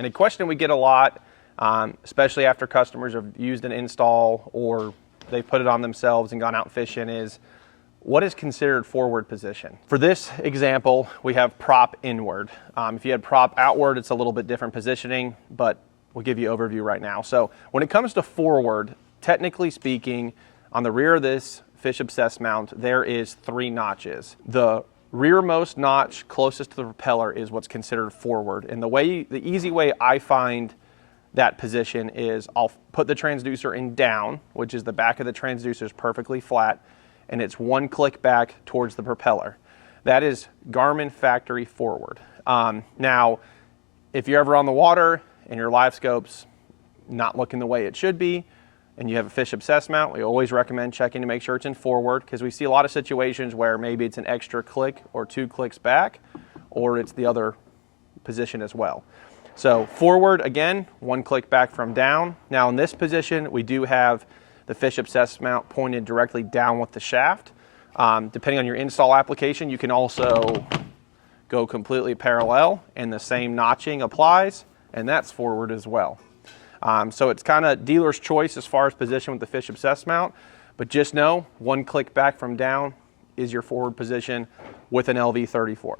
And a question we get a lot, especially after customers have used an install or they put it on themselves and gone out fishing, is what is considered forward position? For this example, we have prop inward. If you had prop outward, it's a little bit different positioning, but we'll give you an overview right now. So when it comes to forward, technically speaking, on the rear of this fish obsessed mount, there is 3 notches. The rearmost notch closest to the propeller is what's considered forward. And the easy way I find that position is I'll put the transducer in down, which is the back of the transducer is perfectly flat, and it's 1 click back towards the propeller. That is Garmin factory forward. Now, if you're ever on the water and your Livescope's not looking the way it should be, and you have a fish obsessed mount, we always recommend checking to make sure it's in forward, because we see a lot of situations where maybe it's an extra click or 2 clicks back, or it's the other position as well. So forward, again, 1 click back from down. Now in this position, we do have the fish obsessed mount pointed directly down with the shaft. Depending on your install application, you can also go completely parallel and the same notching applies, and that's forward as well. So it's kind of dealer's choice as far as position with the fish obsessed mount, but just know 1 click back from down is your forward position with an LV34.